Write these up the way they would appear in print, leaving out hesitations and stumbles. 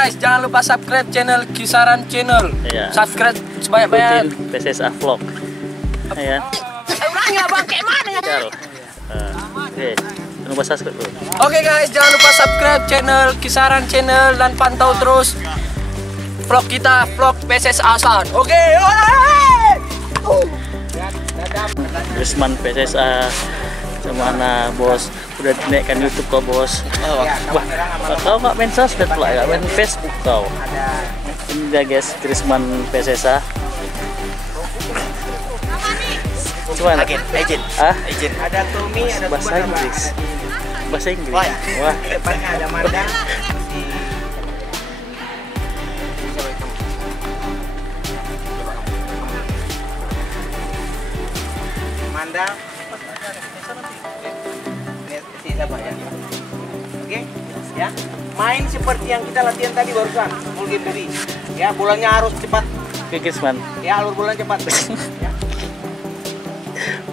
Guys, jangan lupa subscribe channel Kisaran Channel. Iya. Subscribe sebanyak-banyak. Ikutin PSSA Vlog. Ya. Orangnya bang, kayak mana ya? Oke, jangan lupa subscribe dulu. Oke guys, jangan lupa subscribe channel Kisaran Channel dan pantau terus vlog kita, vlog PSSA San. Oke. Krisman PSSA semana bos, udah dinaikkan YouTube kau bos. Wah, kau nggak main sosmed pula, nggak main Facebook kau. Ini dia guys, Krisman PSSA. Cuman Agent. Agent. Ada Tommy, ada bahasa Inggris. Bahasa Inggris. Wah. Depannya ada Manda. Manda. Si siapa ya? Oke, ya. Main seperti yang kita latihan tadi barusan, full game tadi. Ya, bolanya harus cepat. Oke Krisman. Ya, alur bola cepat. Ya.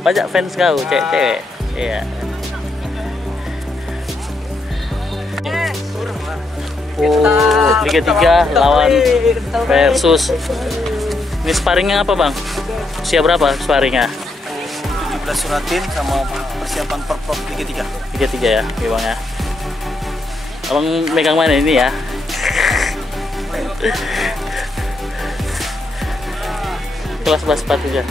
Banyak fans kau, cewek-cewek. Iya. Oh, 3-3 lawan versus. Ini sparringnya apa bang? Usia berapa sparringnya? 17 suratin sama persiapan perprov 3-3. 3-3 ya, oke bang ya. Abang megang mana ini ya? Kelas bas sepatu aja.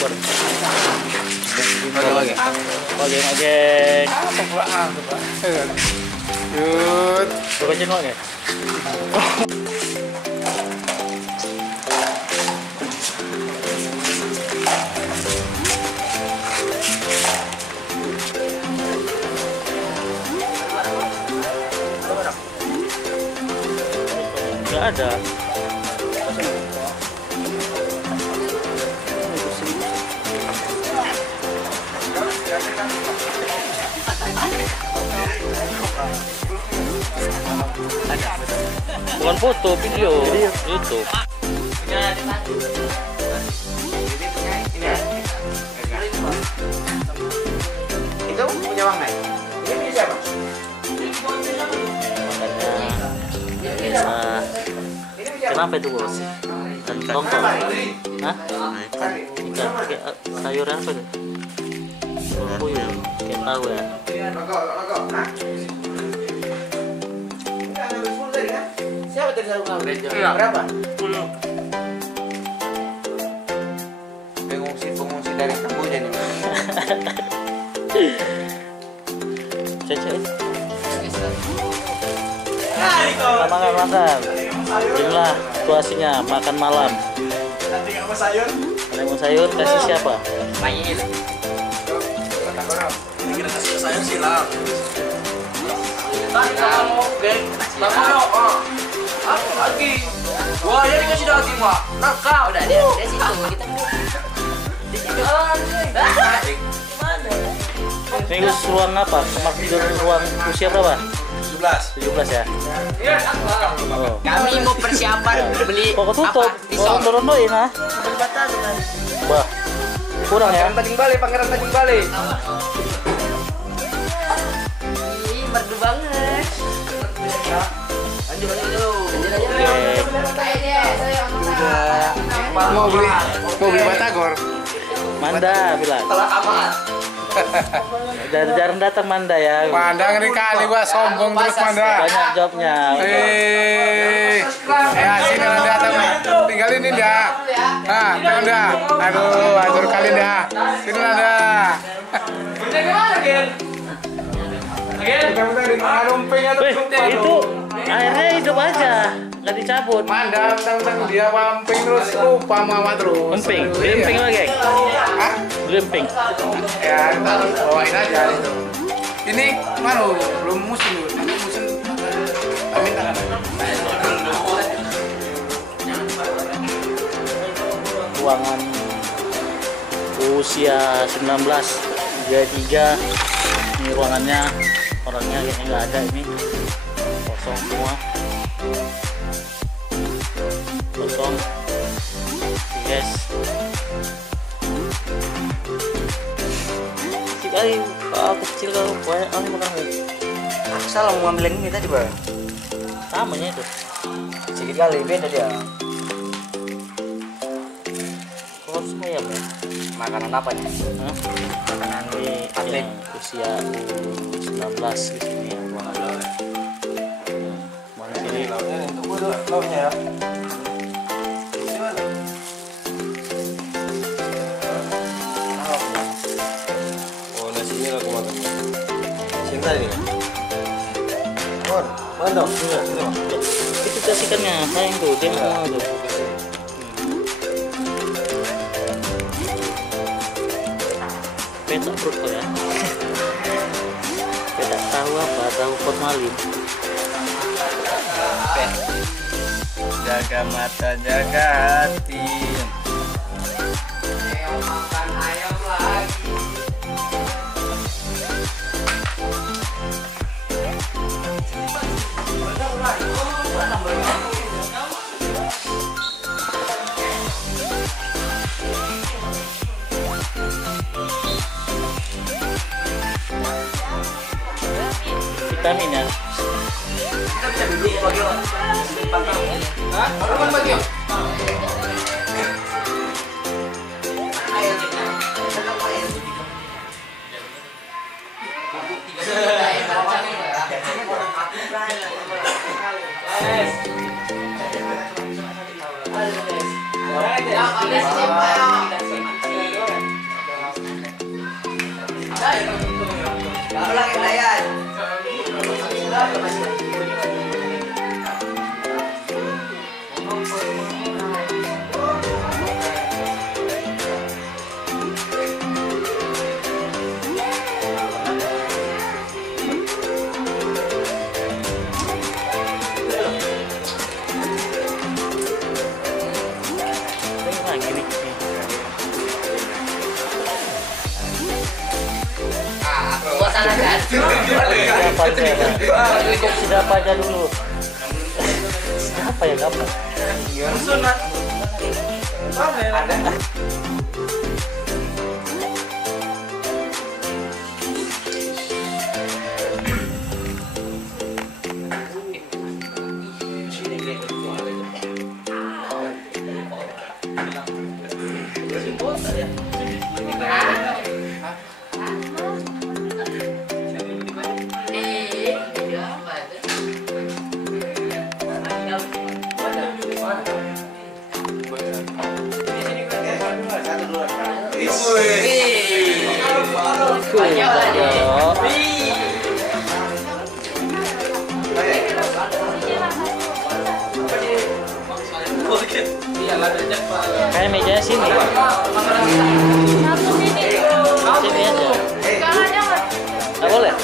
super. Oke. Oke. Apa pula tuh, Pak? Yut. Coba channel oke. Nggak ada. Bukan foto, video. YouTube. Itu punya Bang Nay. Ini punya siapa? Kenapa itu bos? Kentong kok? Hah? Ikan kayak sayuran apa tuh? Puyuh, kayak tahu ya. Siapa tadi selalu kamu? Berapa? Pengungsi dari Kamboja nih. Cece. Makan. Inilah situasinya makan malam. Ada mau sayur kasih siapa? Main. Kira kasih sayur silang. Tadi kamu geng, aku lagi. Wah, ya dikasih daging, Pak. Nakal. Udah dia situ kita. Di situ. Mana? Ini ruang apa? Kamar tidur ruang usia berapa? 17 ya? Oh. Kami mau persiapan beli Kok tutup? pisau. Dorong-doin ah. Wah. Kurang ya? Pangeran Tanjung Balai. Ih, merdu banget. Lanjut dulu. Mau beli batagor. Manda bilang. Setelah amat. Jarang datang Manda ya. Manda ngeri kali gua sombong terus Manda. Banyak jobnya. Ya sini Manda datang. Tinggalin ini dah. Nah, Manda. Aduh, atur kali dah. Sini Manda. Itu airnya hidup aja, nggak dicabut. Manda, tentang dia pamping terus lupa mama terus. Emping, emping lagi. Hah? Emping. Ya, ntar bawain aja itu. Ini mana belum musim dulu. Nanti musim amin tangan. Ruangan usia 19 33. Ini ruangannya, orangnya kayaknya nggak ada, ini kosong semua, kosong guys. Kali kecil kalau banyak orang makan nih. Aku salah mau ngambil yang ini tadi, Bang. Samanya itu Sedikit kali beda dia. kok semua ya bro. Makanan apa nih? Hah? Makanan ini yang usia 19 di sini ya. Mana sini? Untuk lauknya ya. Oh, nasinya aku makan. Cinta ini. Mana dong? Itu kasihkannya, sayang tuh, dia nggak mau tuh. Petak perut kok ya. Petak tahu apa? Tahu formalin. Jaga mata, jaga hati. Makan ayam lagi. Vitamin ya. Siapa aja dulu? Siapa ya kamu? Sunat. Ada. Kayak mejanya sini. Sini aja. Nggak boleh?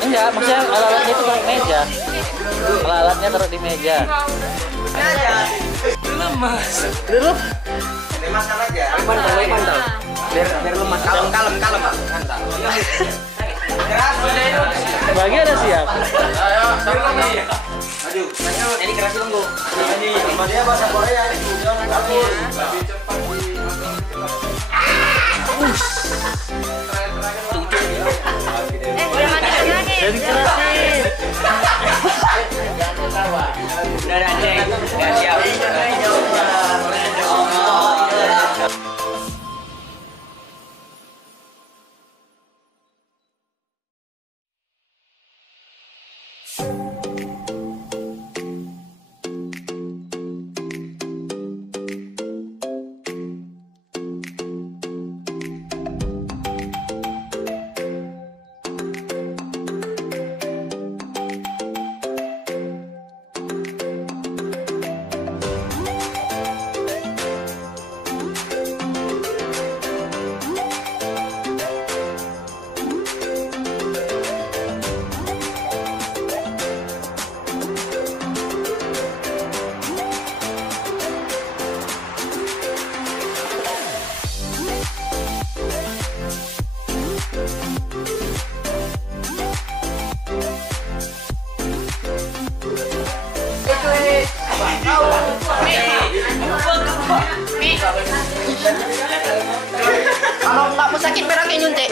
Enggak, maksudnya alat-alatnya itu taruh meja. Alat-alatnya taruh di meja. Lemas. Dulu. Lemaskan aja. Mantap. Biar lemas. Kalem, Pak. Mantap. Bagi ada siap. Ayo, sama nih. Maju. Ini keras tunggu. Ini sama dia bahasa Korea ini. Jangan kabur. Lebih cepat Jadi kerasin. Udah ada ceng. Enggak siap. Kalau nggak mau sakit beraknya nyuntik.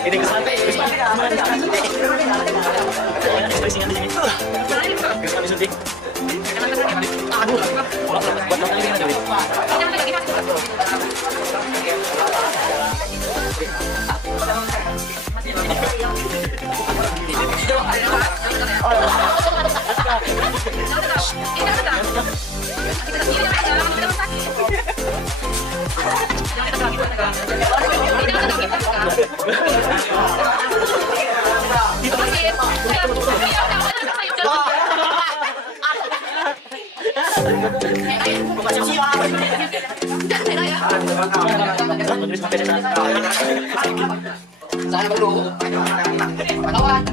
Ini kesantai. Ekspresinya di sini. Bisa disuntik. Aduh, buat makan ini ada. Saya perlu. Kawan.